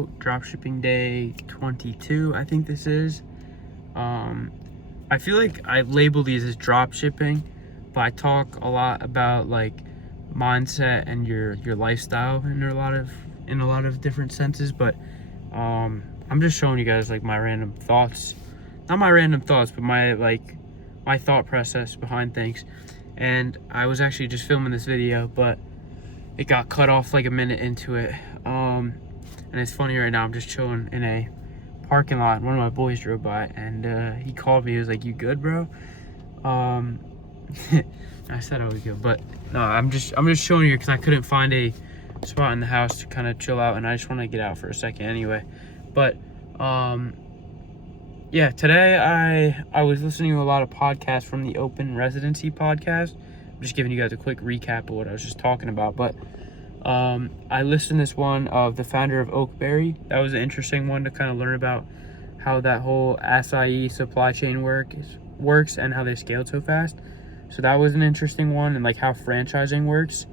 out. Dropshipping day 22, I think this is. I feel like I label these as dropshipping, but I talk a lot about like mindset and your lifestyle in a lot of different senses. But I'm just showing you guys like my random thoughts, not my random thoughts, but my thought process behind things. And I was actually just filming this video, but it got cut off like a minute into it. And it's funny right now, I'm just chilling in a parking lot. One of my boys drove by and he called me. He was like, "You good, bro?" I said I was good, but no, I'm just showing you because I couldn't find a spot in the house to kind of chill out, and I just want to get out for a second anyway. But yeah, today I was listening to a lot of podcasts from the Open Residency podcast. I'm just giving you guys a quick recap of what I was just talking about. But I listened to this one of the founder of Oakberry. That was an interesting one to kind of learn about how that whole acai supply chain works and how they scaled so fast. So that was an interesting one, and like how franchising works.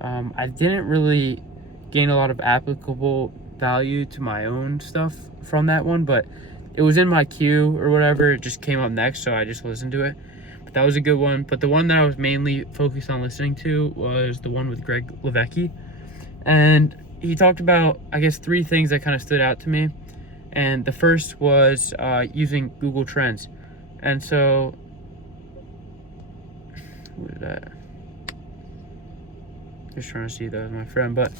I didn't really gain a lot of applicable value to my own stuff from that one, but it was in my queue or whatever. It just came up next, so I just listened to it. But that was a good one. But the one that I was mainly focused on listening to was the one with Greg Levesque. And he talked about, I guess, 3 things that kind of stood out to me. And the first was using Google Trends. And so, what is that? Just trying to see that with my friend. But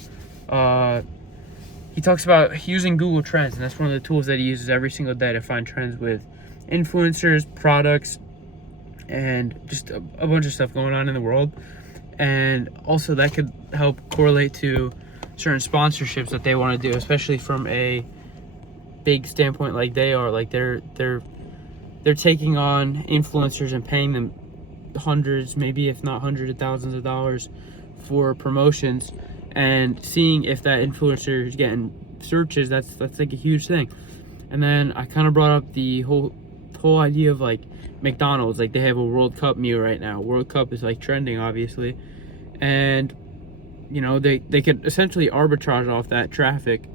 he talks about using Google Trends, and that's one of the tools that he uses every single day to find trends with influencers, products, and just a bunch of stuff going on in the world. And also that could help correlate to certain sponsorships that they want to do, especially from a big standpoint like they are. Like they're taking on influencers and paying them hundreds, maybe if not hundreds of thousands of dollars for promotions, and seeing if that influencer is getting searches. That's like a huge thing. And then I kind of brought up the whole idea of like McDonald's. Like they have a World Cup meal right now. World Cup is like trending, obviously, and you know they could essentially arbitrage off that traffic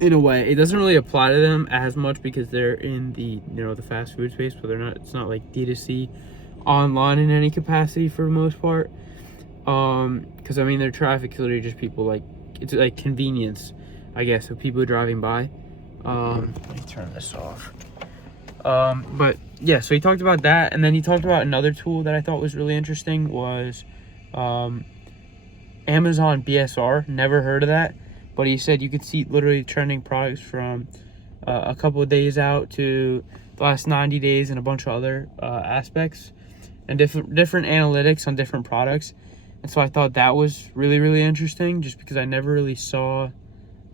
in a way. It doesn't really apply to them as much because they're in the the fast food space, but it's not like D2C online in any capacity for the most part. Because I mean their traffic is literally just people, like it's like convenience, I guess, of people driving by. Let me turn this off. But yeah, so he talked about that, and then he talked about another tool that I thought was really interesting was Amazon BSR. Never heard of that, but he said you could see literally trending products from a couple of days out to the last 90 days and a bunch of other aspects and different analytics on different products. And so I thought that was really, really interesting, just because I never really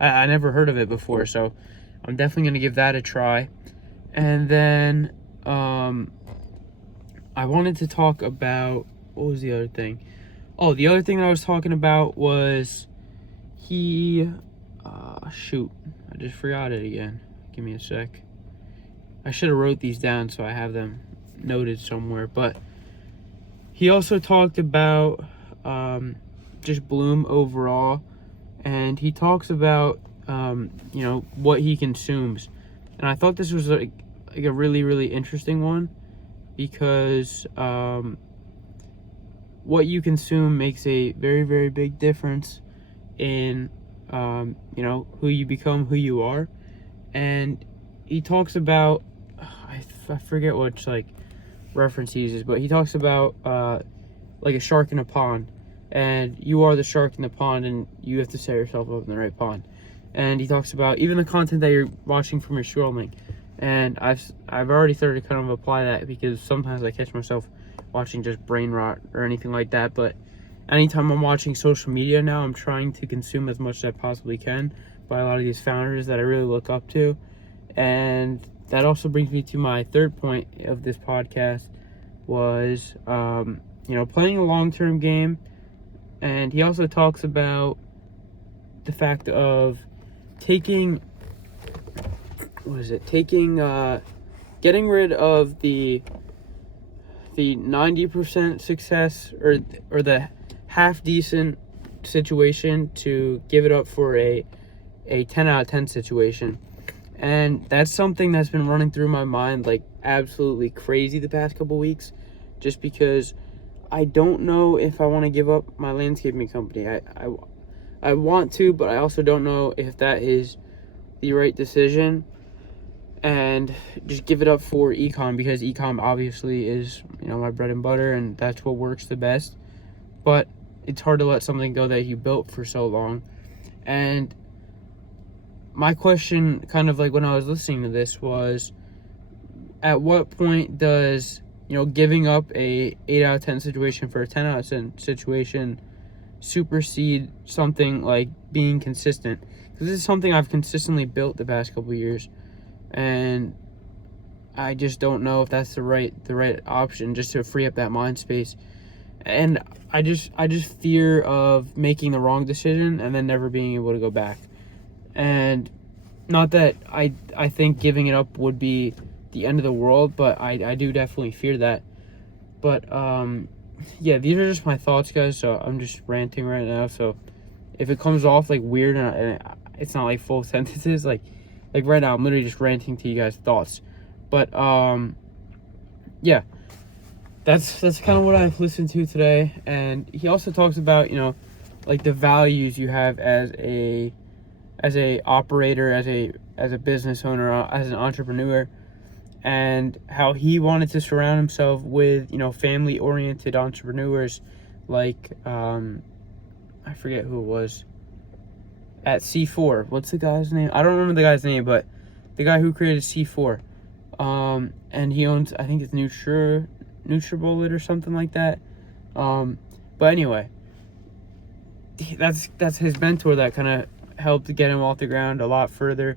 I never heard of it before. So I'm definitely going to give that a try. And then I wanted to talk about, what was the other thing? Oh, the other thing that I was talking about was shoot, I just forgot it again. Give me a sec. I should have wrote these down so I have them noted somewhere. But he also talked about just Bloom overall, and he talks about what he consumes. And I thought this was like a really, really interesting one, because what you consume makes a very, very big difference in who you become, who you are. And he talks about, I forget what like reference he uses, but he talks about like a shark in a pond, and you are the shark in the pond, and you have to set yourself up in the right pond. And he talks about even the content that you're watching from your scrolling. And I've already started to kind of apply that, because sometimes I catch myself watching just brain rot or anything like that. But anytime I'm watching social media now, I'm trying to consume as much as I possibly can by a lot of these founders that I really look up to. And that also brings me to my third point of this podcast was, playing a long-term game. And he also talks about the fact of getting rid of the 90% success or the half decent situation to give it up for a a 10 out of 10 situation. And that's something that's been running through my mind like absolutely crazy the past couple weeks, just because I don't know if I want to give up my landscaping company. I want to, but I also don't know if that is the right decision, and just give it up for ecom, because ecom obviously is, my bread and butter, and that's what works the best. But it's hard to let something go that you built for so long. And my question, kind of like when I was listening to this, was at what point does giving up a 8 out of 10 situation for a 10 out of 10 situation supersede something like being consistent? Because this is something I've consistently built the past couple of years, and I just don't know if that's the right option, just to free up that mind space. And I just fear of making the wrong decision and then never being able to go back. And not that I think giving it up would be the end of the world, but I do definitely fear that. But yeah, these are just my thoughts, guys. So I'm just ranting right now. So if it comes off like weird and it's not like full sentences, like right now I'm literally just ranting to you guys' thoughts. But yeah, that's kind of what I've listened to today. And he also talks about like the values you have as a operator, as a business owner, as an entrepreneur, and how he wanted to surround himself with family oriented entrepreneurs, like I forget who it was at C4. What's the guy's name? I don't remember the guy's name, but the guy who created C4, and he owns, I think it's NutriBullet or something like that. But anyway, that's his mentor that kind of helped to get him off the ground a lot further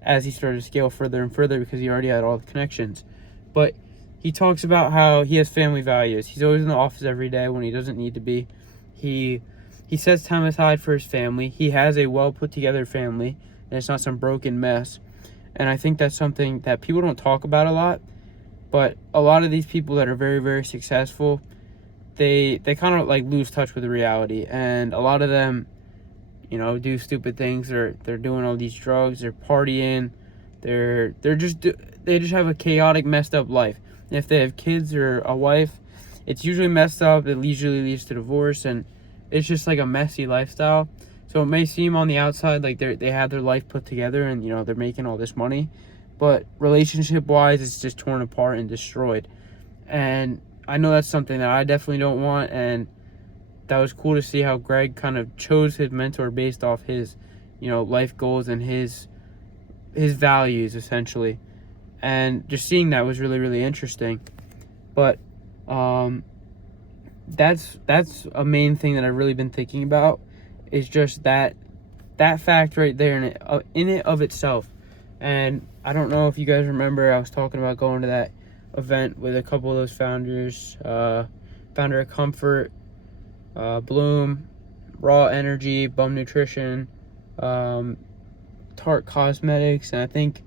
as he started to scale further and further, because he already had all the connections. But he talks about how he has family values. He's always in the office every day when he doesn't need to be. He sets time aside for his family. He has a well put together family, and it's not some broken mess. And I think that's something that people don't talk about a lot. But a lot of these people that are very, very successful, they kind of like lose touch with the reality. And a lot of them, do stupid things. They're doing all these drugs. They're partying. They just have a chaotic, messed up life. And if they have kids or a wife, it's usually messed up. It usually leads to divorce, and it's just like a messy lifestyle. So it may seem on the outside like they have their life put together and they're making all this money, but relationship wise, it's just torn apart and destroyed. And I know that's something that I definitely don't want. And that was cool to see how Greg kind of chose his mentor based off his life goals and his values, essentially. And just seeing that was really, really interesting. But that's a main thing that I've really been thinking about, is just that fact right there in it of itself. And I don't know if you guys remember, I was talking about going to that event with a couple of those founders, founder of Comfort, Bloom, Raw Energy, Bum Nutrition, Tarte Cosmetics, and I think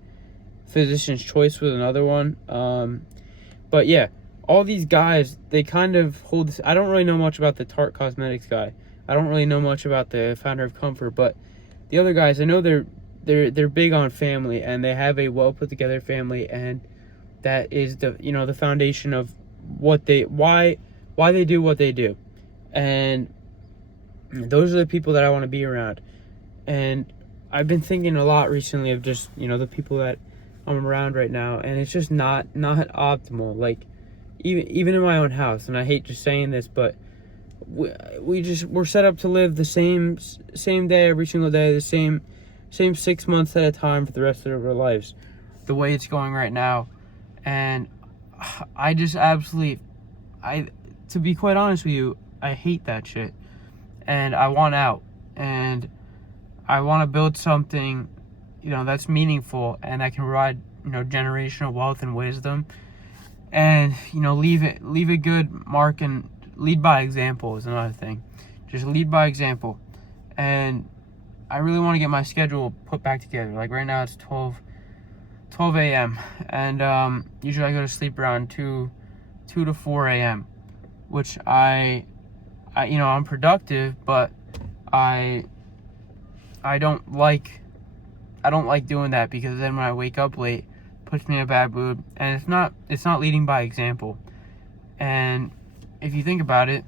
Physician's Choice was another one. But yeah, all these guys, they kind of hold this. I don't really know much about the Tarte Cosmetics guy. I don't really know much about the founder of Comfort, but the other guys, I know they're big on family, and they have a well put together family, and that is the foundation of why they do what they do. And those are the people that I want to be around. And I've been thinking a lot recently of just the people that I'm around right now, and it's just not optimal. Like even in my own house, and I hate just saying this, but we're set up to live the same day every single day, the same 6 months at a time for the rest of our lives, the way it's going right now. And I just absolutely, to be quite honest with you, I hate that shit, and I want out, and I want to build something that's meaningful and that can provide generational wealth and wisdom, and leave a good mark. And lead by example is another thing. Just lead by example. And I really want to get my schedule put back together. Like right now it's 12 a.m. and usually I go to sleep around 2 to 4 a.m. which I I'm productive, but I don't like I don't like doing that, because then when I wake up late, it puts me in a bad mood, and it's not leading by example. And if you think about it,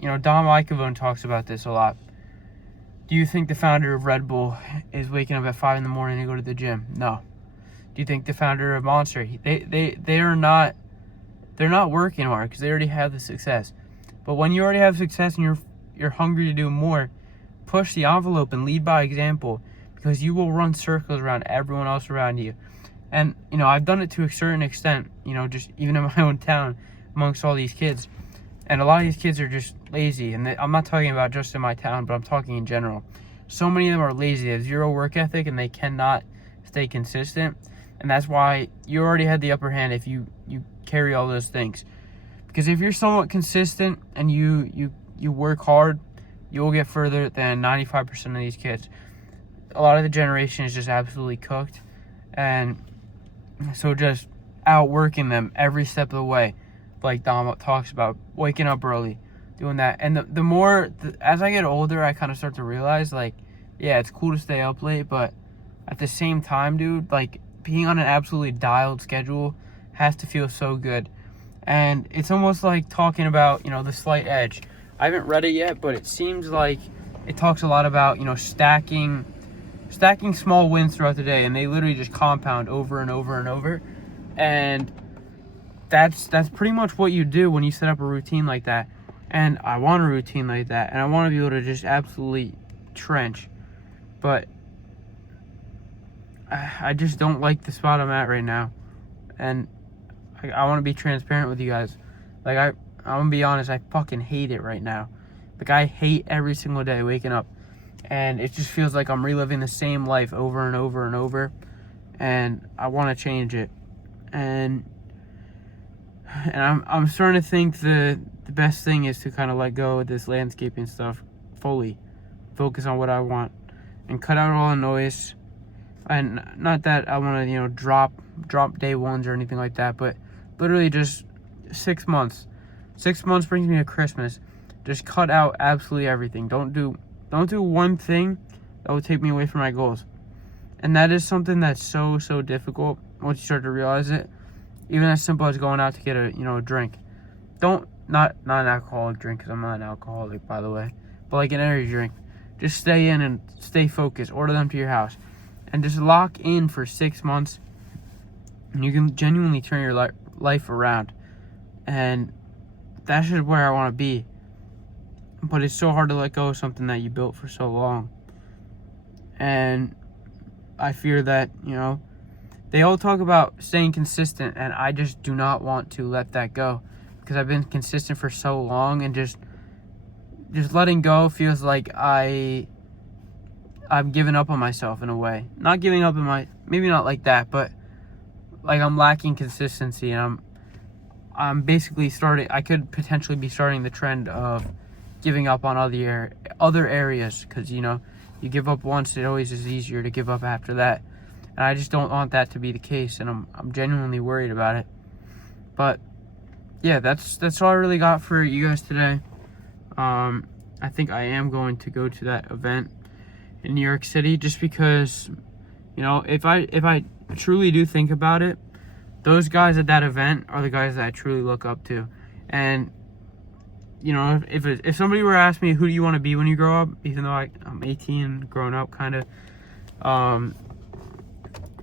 Dom Ikovone talks about this a lot. Do you think the founder of Red Bull is waking up at 5 in the morning to go to the gym? No. Do you think the founder of Monster, they're not working hard because they already have the success. But when you already have success and you're hungry to do more, push the envelope and lead by example, because you will run circles around everyone else around you. And I've done it to a certain extent, just even in my own town amongst all these kids. And a lot of these kids are just lazy. And I'm not talking about just in my town, but I'm talking in general. So many of them are lazy. They have zero work ethic, and they cannot stay consistent. And that's why you already had the upper hand if you carry all those things. Because if you're somewhat consistent and you work hard, you will get further than 95% of these kids. A lot of the generation is just absolutely cooked. And so just outworking them every step of the way, like Dom talks about, waking up early, doing that. And the more, as I get older, I kind of start to realize, like, yeah, it's cool to stay up late, but at the same time, dude, like, being on an absolutely dialed schedule has to feel so good. And it's almost like talking about, the slight edge. I haven't read it yet, but it seems like it talks a lot about, stacking small wins throughout the day, and they literally just compound over and over and over. And that's pretty much what you do when you set up a routine like that. And I want a routine like that, and I want to be able to just absolutely trench. But I just don't like the spot I'm at right now. And I want to be transparent with you guys. Like, I'm going to be honest, I fucking hate it right now. Like, I hate every single day waking up. And it just feels like I'm reliving the same life over and over and over. And I want to change it. And I'm starting to think the best thing is to kind of let go of this landscaping stuff fully. Focus on what I want. And cut out all the noise. And not that I want to, drop day ones or anything like that, but literally just 6 months. 6 months brings me to Christmas. Just cut out absolutely everything. Don't do one thing that will take me away from my goals. And that is something that's so difficult once you start to realize it. Even as simple as going out to get a drink. Not an alcoholic drink, because I'm not an alcoholic, by the way, but like an energy drink. Just stay in and stay focused. Order them to your house. And just lock in for 6 months, and you can genuinely turn your life around. And that's just where I want to be. But it's so hard to let go of something that you built for so long. And I fear that, they all talk about staying consistent, and I just do not want to let that go. Because I've been consistent for so long, and just letting go feels like I'm giving up on myself in a way. Not giving up maybe not like that, but like I'm lacking consistency, and I'm basically I could potentially be starting the trend of giving up on other areas, because you give up once, it always is easier to give up after that. And I just don't want that to be the case, and I'm genuinely worried about it. But yeah, that's all I really got for you guys today. I think I am going to go to that event in New York City, just because, if I truly do think about it, those guys at that event are the guys that I truly look up to. And if somebody were to ask me, who do you want to be when you grow up, even though I'm 18, grown up kind of,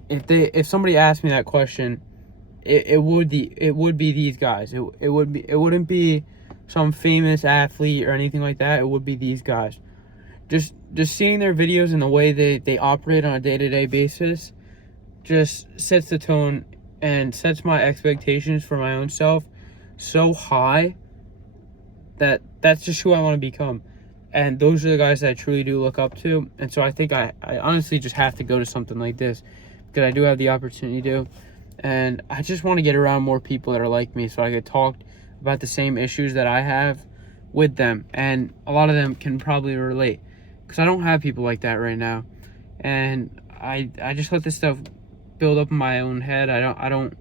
if somebody asked me that question, it would be these guys. It wouldn't be some famous athlete or anything like that. It would be these guys. Just seeing their videos and the way they operate on a day-to-day basis just sets the tone and sets my expectations for my own self so high that that's just who I want to become. And those are the guys that I truly do look up to. And so I think I honestly just have to go to something like this, because I do have the opportunity to. And I just want to get around more people that are like me, so I could talk about the same issues that I have with them. And a lot of them can probably relate, because I don't have people like that right now. And I just let this stuff build up in my own head. I don't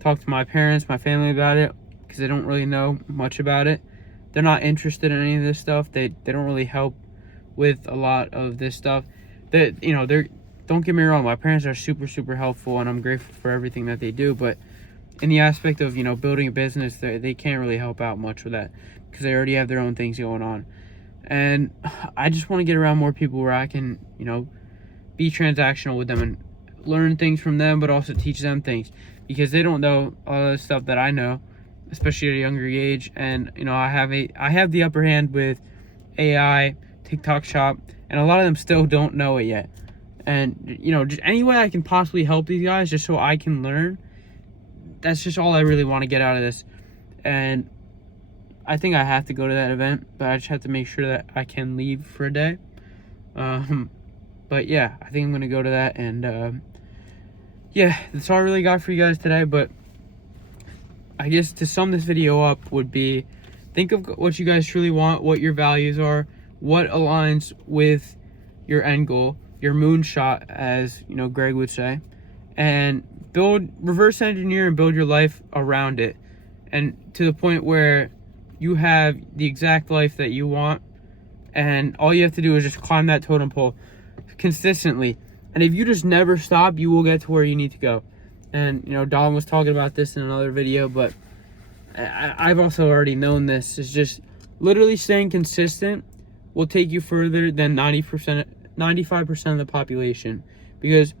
talk to my parents, my family about it, because they don't really know much about it. They're not interested in any of this stuff. They don't really help with a lot of this stuff. They're don't get me wrong, my parents are super, super helpful, and I'm grateful for everything that they do. But in the aspect of, building a business, they can't really help out much with that because they already have their own things going on. And I just want to get around more people where I can, be transactional with them and learn things from them, but also teach them things, because they don't know all the stuff that I know, especially at a younger age. And I have the upper hand with AI, TikTok Shop, and a lot of them still don't know it yet. And just any way I can possibly help these guys, just so I can learn. That's just all I really want to get out of this. And I think I have to go to that event, but I just have to make sure that I can leave for a day. But yeah, I think I'm gonna go to that. And yeah, that's all I really got for you guys today. But I guess to sum this video up would be, think of what you guys truly want, what your values are, what aligns with your end goal, your moonshot, as Greg would say, and reverse engineer and build your life around it, and to the point where you have the exact life that you want, and all you have to do is just climb that totem pole consistently. And if you just never stop, you will get to where you need to go. And Don was talking about this in another video, but I've also already known this. Is just literally staying consistent will take you further than 95% of the population, because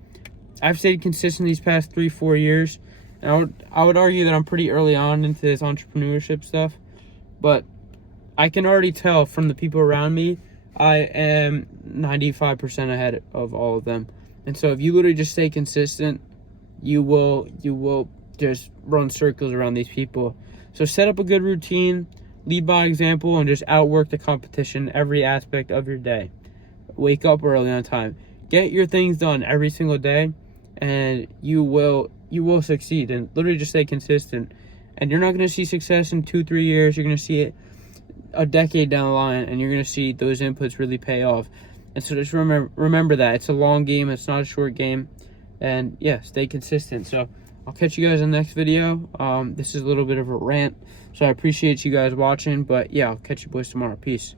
I've stayed consistent these past 3-4 years, and I would argue that I'm pretty early on into this entrepreneurship stuff, but I can already tell from the people around me, I am 95% ahead of all of them. And so if you literally just stay consistent, you will just run circles around these people. So set up a good routine, lead by example, and just outwork the competition every aspect of your day. Wake up early on time. Get your things done every single day, and you will succeed. And literally just stay consistent. And you're not going to see success in 2-3 years. You're going to see it a decade down the line, and you're going to see those inputs really pay off. And so just remember that it's a long game. It's not a short game. And yeah, stay consistent. So I'll catch you guys in the next video. This is a little bit of a rant, so I appreciate you guys watching. But yeah, I'll catch you boys tomorrow. Peace.